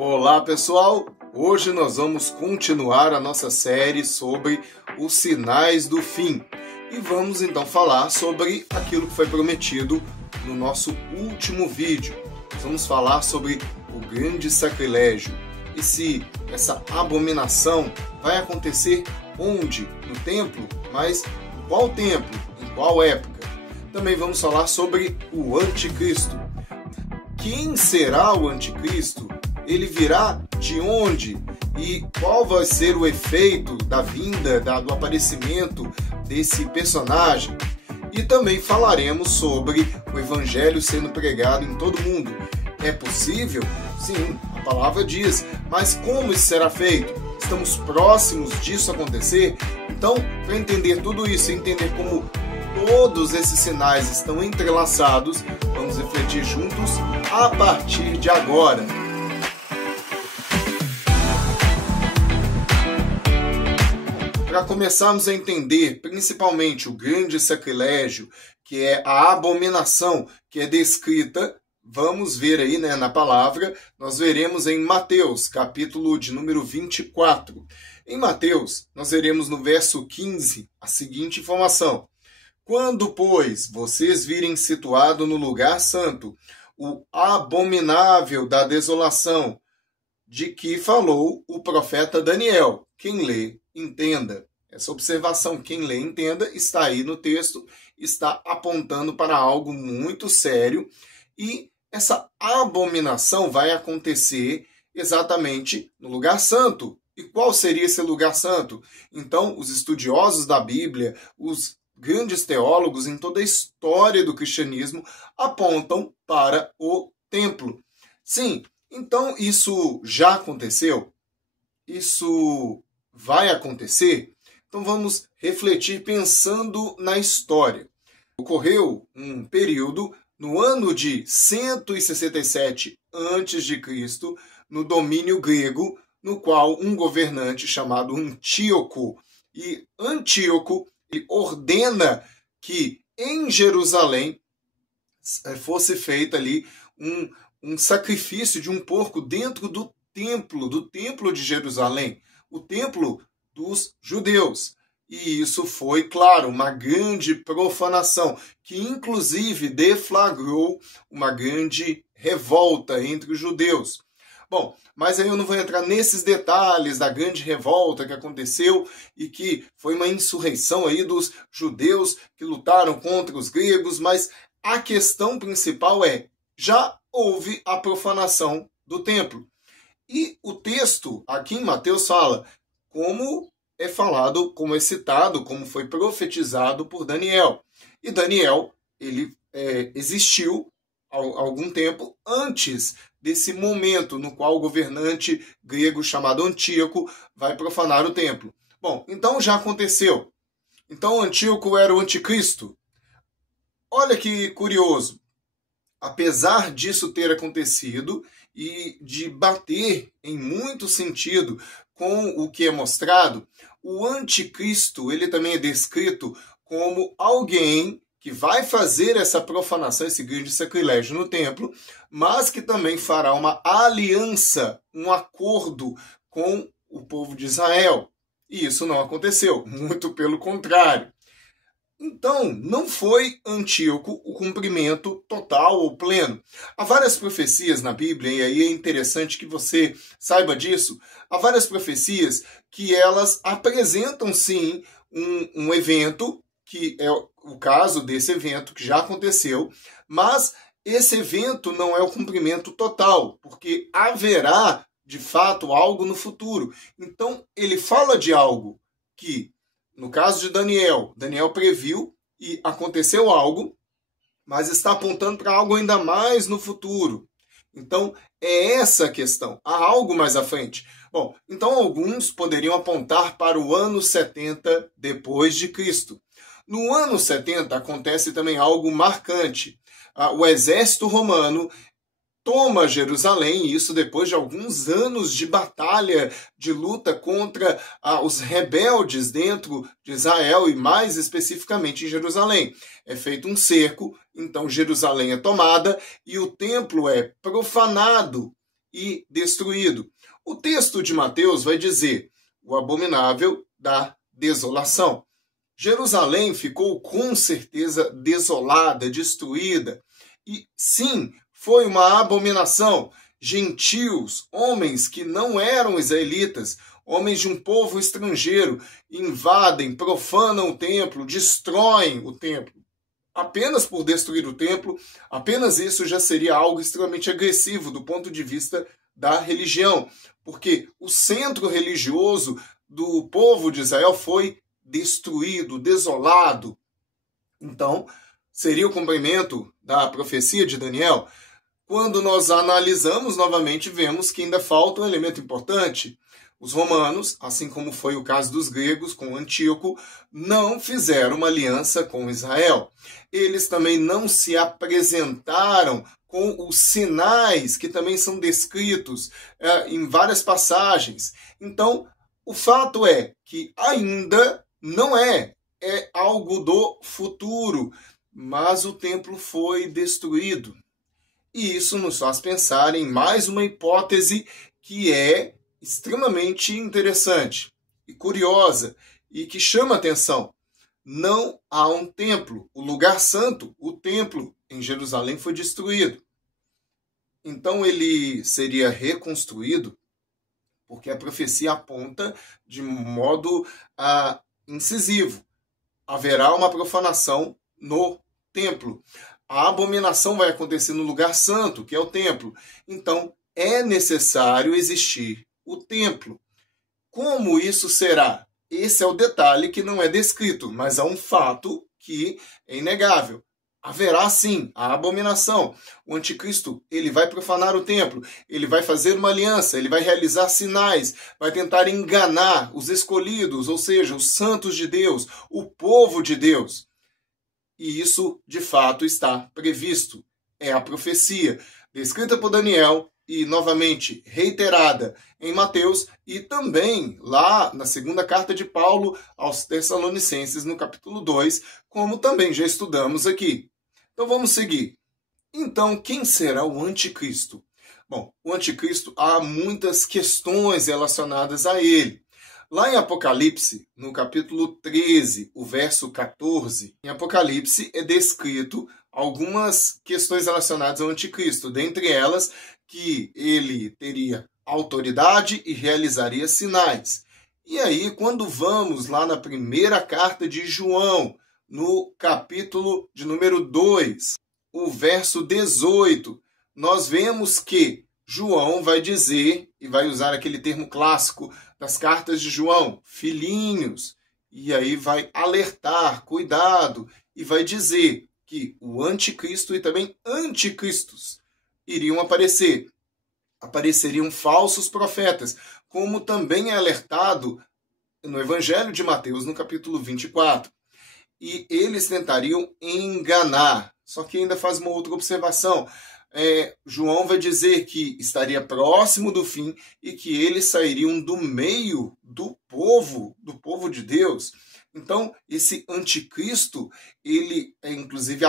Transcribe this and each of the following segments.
Olá pessoal, hoje nós vamos continuar a nossa série sobre os sinais do fim e vamos então falar sobre aquilo que foi prometido no nosso último vídeo. Nós vamos falar sobre o grande sacrilégio e se essa abominação vai acontecer onde? No templo? Mas em qual templo? Em qual época? Também vamos falar sobre o anticristo. Quem será o anticristo? Ele virá de onde? E qual vai ser o efeito da vinda, do aparecimento desse personagem? E também falaremos sobre o evangelho sendo pregado em todo mundo. É possível? Sim, a palavra diz. Mas como isso será feito? Estamos próximos disso acontecer? Então, para entender tudo isso e entender como todos esses sinais estão entrelaçados, vamos refletir juntos a partir de agora. Para começarmos a entender principalmente o grande sacrilégio, que é a abominação que é descrita, vamos ver aí na palavra, nós veremos em Mateus, capítulo de número 24. Em Mateus, nós veremos no verso 15 a seguinte informação: quando, pois, vocês virem situado no lugar santo o abominável da desolação, de que falou o profeta Daniel. Quem lê, entenda. Essa observação, quem lê, entenda, está aí no texto, está apontando para algo muito sério e essa abominação vai acontecer exatamente no lugar santo. E qual seria esse lugar santo? Então, os estudiosos da Bíblia, os grandes teólogos em toda a história do cristianismo apontam para o templo. Sim, então isso já aconteceu? Isso vai acontecer? Então vamos refletir pensando na história. Ocorreu um período no ano de 167 a.C., no domínio grego, no qual um governante chamado Antíoco, e Antíoco ele ordena que em Jerusalém fosse feito ali um sacrifício de um porco dentro do templo de Jerusalém, o templo dos judeus. E isso foi, claro, uma grande profanação, que inclusive deflagrou uma grande revolta entre os judeus. Bom, mas aí eu não vou entrar nesses detalhes da grande revolta que aconteceu e que foi uma insurreição aí dos judeus que lutaram contra os gregos, mas a questão principal é, já houve a profanação do templo. E o texto aqui em Mateus fala como é falado, como é citado, como foi profetizado por Daniel. E Daniel, ele existiu há algum tempo antes desse momento no qual o governante grego chamado Antíoco vai profanar o templo. Bom, então já aconteceu. Então Antíoco era o anticristo. Olha que curioso. Apesar disso ter acontecido e de bater em muito sentido com o que é mostrado, o anticristo ele também é descrito como alguém que vai fazer essa profanação, esse grande sacrilégio no templo, mas que também fará uma aliança, um acordo com o povo de Israel. E isso não aconteceu, muito pelo contrário. Então, não foi Antíoco o cumprimento total ou pleno. Há várias profecias na Bíblia, e aí é interessante que você saiba disso. Há várias profecias que elas apresentam, sim, um evento, que é o caso desse evento que já aconteceu, mas esse evento não é o cumprimento total, porque haverá, de fato, algo no futuro. Então, ele fala de algo que, no caso de Daniel, Daniel previu e aconteceu algo, mas está apontando para algo ainda mais no futuro. Então, é essa a questão. Há algo mais à frente. Bom, então alguns poderiam apontar para o ano 70 depois de Cristo. No ano 70 acontece também algo marcante. O exército romano toma Jerusalém, e isso depois de alguns anos de batalha, de luta contra os rebeldes dentro de Israel e mais especificamente em Jerusalém. É feito um cerco, então Jerusalém é tomada e o templo é profanado. e destruído. O texto de Mateus vai dizer o abominável da desolação. Jerusalém ficou com certeza desolada, destruída. E sim, foi uma abominação. Gentios, homens que não eram israelitas, homens de um povo estrangeiro, invadem, profanam o templo, destroem o templo. Apenas por destruir o templo, apenas isso já seria algo extremamente agressivo do ponto de vista da religião, porque o centro religioso do povo de Israel foi destruído, desolado. Então, seria o cumprimento da profecia de Daniel. Quando nós analisamos novamente, vemos que ainda falta um elemento importante. Os romanos, assim como foi o caso dos gregos com Antíoco, não fizeram uma aliança com Israel. Eles também não se apresentaram com os sinais que também são descritos em várias passagens. Então, o fato é que ainda não é algo do futuro, mas o templo foi destruído. E isso nos faz pensar em mais uma hipótese que é extremamente interessante e curiosa e que chama atenção. Não há um templo. O lugar santo, o templo em Jerusalém, foi destruído. Então ele seria reconstruído porque a profecia aponta de modo incisivo. Haverá uma profanação no templo. A abominação vai acontecer no lugar santo, que é o templo. Então, é necessário existir o templo. Como isso será? Esse é o detalhe que não é descrito, mas é um fato que é inegável. Haverá sim a abominação. O anticristo, ele vai profanar o templo, ele vai fazer uma aliança, ele vai realizar sinais, vai tentar enganar os escolhidos, ou seja, os santos de Deus, o povo de Deus. E isso, de fato, está previsto. É a profecia descrita por Daniel e, novamente, reiterada em Mateus e também lá na segunda carta de Paulo aos Tessalonicenses, no capítulo 2, como também já estudamos aqui. Então, vamos seguir. Então, quem será o anticristo? Bom, o anticristo, há muitas questões relacionadas a ele. Lá em Apocalipse, no capítulo 13, o verso 14, em Apocalipse é descrito algumas questões relacionadas ao anticristo, dentre elas que ele teria autoridade e realizaria sinais. E aí, quando vamos lá na primeira carta de João, no capítulo de número 2, o verso 18, nós vemos que João vai dizer, e vai usar aquele termo clássico das cartas de João, filhinhos, e aí vai alertar, cuidado, e vai dizer que o anticristo e também anticristos iriam aparecer. Apareceriam falsos profetas, como também é alertado no Evangelho de Mateus, no capítulo 24. E eles tentariam enganar. Só que ainda faz uma outra observação. João vai dizer que estaria próximo do fim e que eles sairiam do meio do povo de Deus. Então, esse anticristo, ele inclusive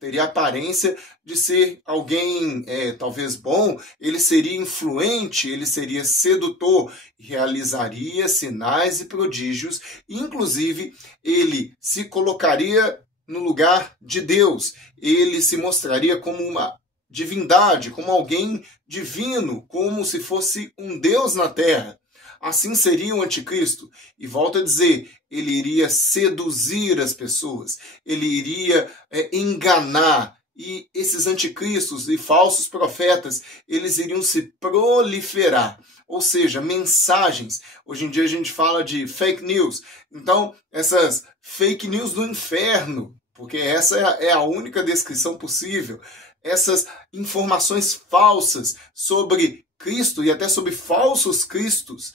teria a aparência de ser alguém talvez bom, ele seria influente, ele seria sedutor, realizaria sinais e prodígios, e inclusive ele se colocaria no lugar de Deus, ele se mostraria como uma divindade, como alguém divino, como se fosse um Deus na terra. Assim seria o anticristo. E volto a dizer, ele iria seduzir as pessoas, ele iria enganar. E esses anticristos e falsos profetas, eles iriam se proliferar. Ou seja, mensagens. Hoje em dia a gente fala de fake news. Então, essas fake news do inferno, porque essa é a única descrição possível. Essas informações falsas sobre Cristo e até sobre falsos cristos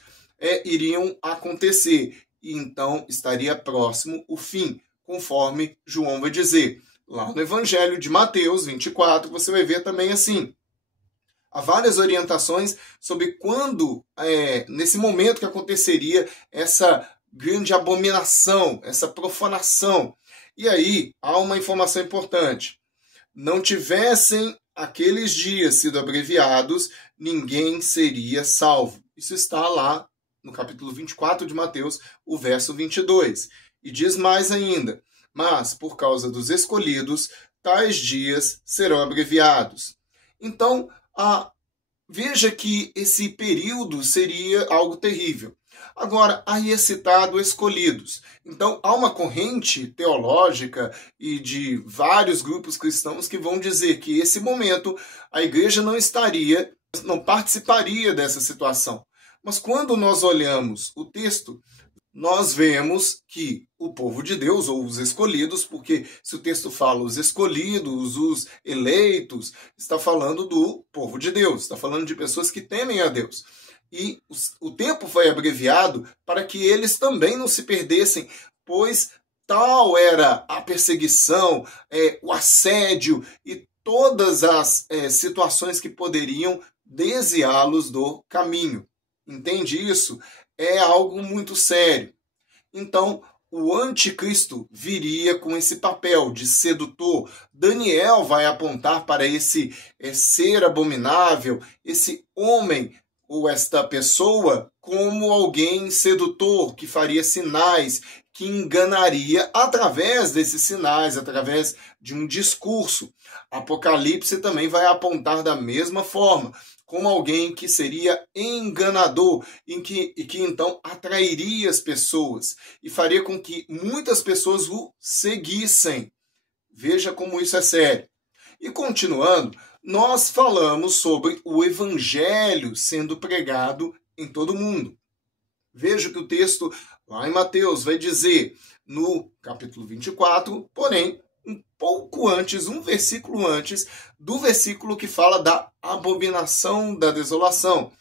iriam acontecer. E então estaria próximo o fim, conforme João vai dizer. Lá no Evangelho de Mateus 24, você vai ver também assim. Há várias orientações sobre quando, nesse momento que aconteceria essa grande abominação, essa profanação. E aí, há uma informação importante. Não tivessem aqueles dias sido abreviados, ninguém seria salvo. Isso está lá no capítulo 24 de Mateus, o verso 22. E diz mais ainda: mas por causa dos escolhidos, tais dias serão abreviados. Então, veja que esse período seria algo terrível. Agora, aí é citado escolhidos. Então, há uma corrente teológica e de vários grupos cristãos que vão dizer que esse momento a igreja não participaria dessa situação. Mas quando nós olhamos o texto, nós vemos que o povo de Deus, ou os escolhidos, porque se o texto fala os escolhidos, os eleitos, está falando do povo de Deus, está falando de pessoas que temem a Deus. E o tempo foi abreviado para que eles também não se perdessem, pois tal era a perseguição, o assédio e todas as situações que poderiam desviá-los do caminho. Entende isso? É algo muito sério. Então, o anticristo viria com esse papel de sedutor. Daniel vai apontar para esse ser abominável, esse homem ou esta pessoa, como alguém sedutor, que faria sinais, que enganaria através desses sinais, através de um discurso. Apocalipse também vai apontar da mesma forma, como alguém que seria enganador e que então atrairia as pessoas e faria com que muitas pessoas o seguissem. Veja como isso é sério. E continuando, nós falamos sobre o evangelho sendo pregado em todo o mundo. Veja que o texto lá em Mateus vai dizer no capítulo 24, porém, um pouco antes, um versículo antes do versículo que fala da abominação da desolação.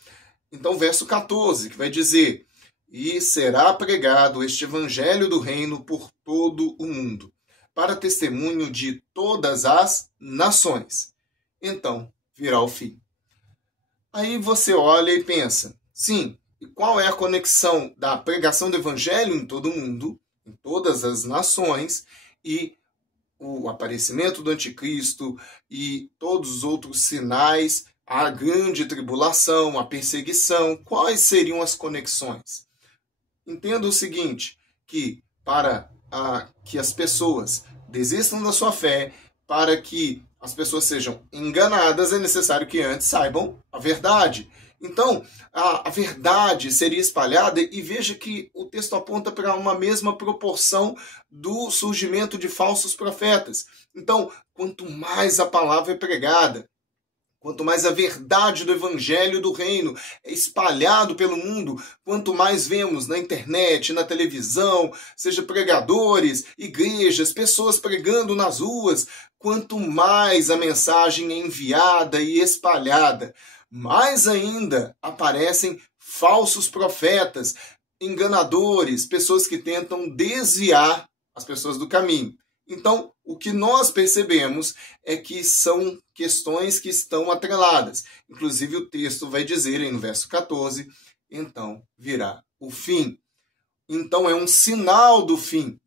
Então, verso 14, que vai dizer: e será pregado este evangelho do reino por todo o mundo, para testemunho de todas as nações. Então, virá o fim. Aí você olha e pensa, sim, e qual é a conexão da pregação do evangelho em todo o mundo, em todas as nações, e o aparecimento do anticristo e todos os outros sinais, a grande tribulação, a perseguição? Quais seriam as conexões? Entenda o seguinte, que para que as pessoas desistam da sua fé, para que as pessoas sejam enganadas, é necessário que antes saibam a verdade. Então, a verdade seria espalhada, e veja que o texto aponta para uma mesma proporção do surgimento de falsos profetas. Então, quanto mais a palavra é pregada, quanto mais a verdade do evangelho do reino é espalhado pelo mundo, quanto mais vemos na internet, na televisão, seja pregadores, igrejas, pessoas pregando nas ruas, quanto mais a mensagem é enviada e espalhada, mais ainda aparecem falsos profetas, enganadores, pessoas que tentam desviar as pessoas do caminho. Então, o que nós percebemos é que são questões que estão atreladas. Inclusive, o texto vai dizer aí no verso 14, então virá o fim. Então, é um sinal do fim.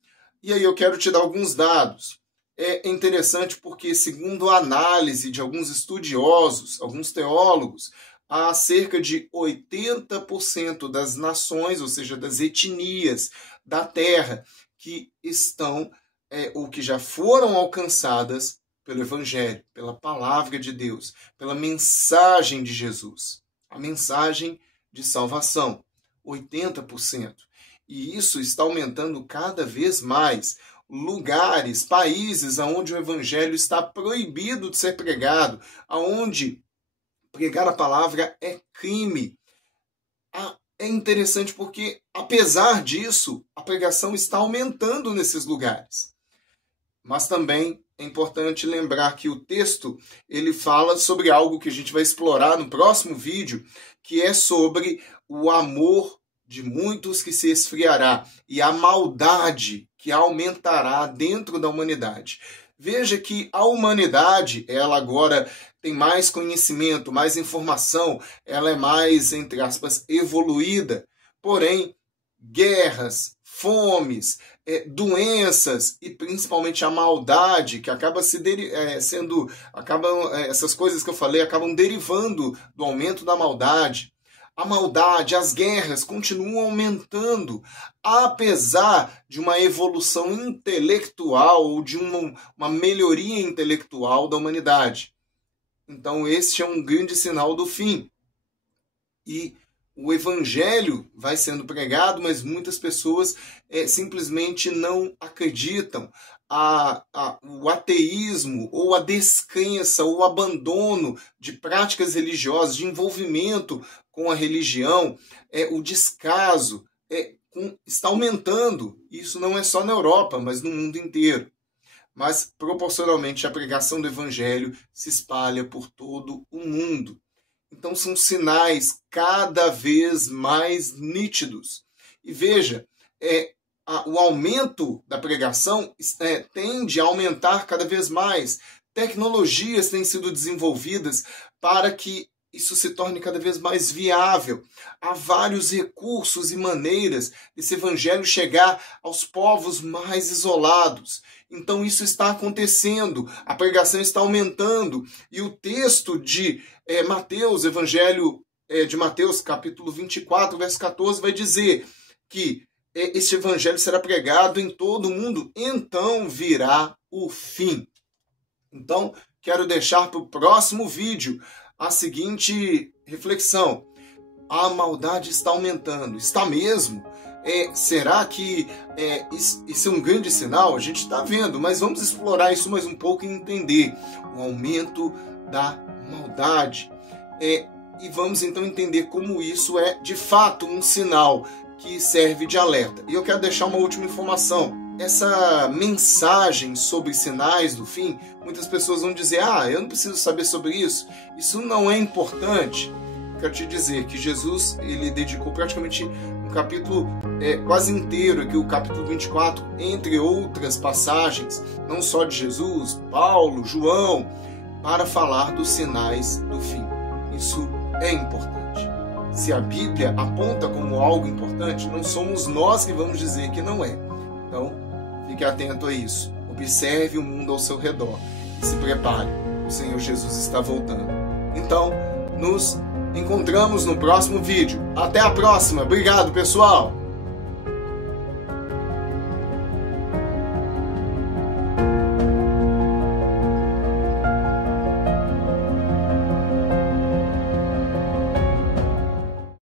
E aí eu quero te dar alguns dados. É interessante porque, segundo a análise de alguns estudiosos, alguns teólogos, há cerca de 80% das nações, ou seja, das etnias da Terra, que estão ou que já foram alcançadas pelo Evangelho, pela palavra de Deus, pela mensagem de Jesus, a mensagem de salvação, 80%. E isso está aumentando cada vez mais. Lugares, países onde o Evangelho está proibido de ser pregado, onde pregar a palavra é crime. É interessante porque, apesar disso, a pregação está aumentando nesses lugares. Mas também é importante lembrar que o texto ele fala sobre algo que a gente vai explorar no próximo vídeo, que é sobre o amor de muitos que se esfriará e a maldade que aumentará dentro da humanidade. Veja que a humanidade, ela agora tem mais conhecimento, mais informação, ela é mais, entre aspas, evoluída. Porém, guerras, fomes, doenças e principalmente a maldade, que acaba essas coisas que eu falei acabam derivando do aumento da maldade. A maldade, as guerras continuam aumentando, apesar de uma evolução intelectual ou de uma melhoria intelectual da humanidade. Então, este é um grande sinal do fim. E o evangelho vai sendo pregado, mas muitas pessoas simplesmente não acreditam. O ateísmo, ou a descrença, ou o abandono de práticas religiosas, de envolvimento com a religião, o descaso está aumentando. Isso não é só na Europa, mas no mundo inteiro. Mas, proporcionalmente, a pregação do evangelho se espalha por todo o mundo. Então, são sinais cada vez mais nítidos. E veja, o aumento da pregação tende a aumentar cada vez mais. Tecnologias têm sido desenvolvidas para que isso se torne cada vez mais viável. Há vários recursos e maneiras desse evangelho chegar aos povos mais isolados. Então isso está acontecendo, a pregação está aumentando. E o texto de Mateus, Evangelho de Mateus, capítulo 24, verso 14, vai dizer que este evangelho será pregado em todo o mundo, então virá o fim. Então, quero deixar para o próximo vídeo a seguinte reflexão. A maldade está aumentando. Está mesmo? Será que isso é um grande sinal? A gente está vendo, mas vamos explorar isso mais um pouco e entender o aumento da maldade. E vamos então entender como isso é de fato um sinal que serve de alerta. E eu quero deixar uma última informação. Essa mensagem sobre sinais do fim, muitas pessoas vão dizer, eu não preciso saber sobre isso, isso não é importante. Quero te dizer que Jesus, ele dedicou praticamente um capítulo quase inteiro, aqui o capítulo 24, entre outras passagens, não só de Jesus, Paulo, João, para falar dos sinais do fim. Isso é importante. Se a Bíblia aponta como algo importante, não somos nós que vamos dizer que não é. Então, fique atento a isso. Observe o mundo ao seu redor e se prepare. O Senhor Jesus está voltando. Então, nos encontramos no próximo vídeo. Até a próxima. Obrigado, pessoal!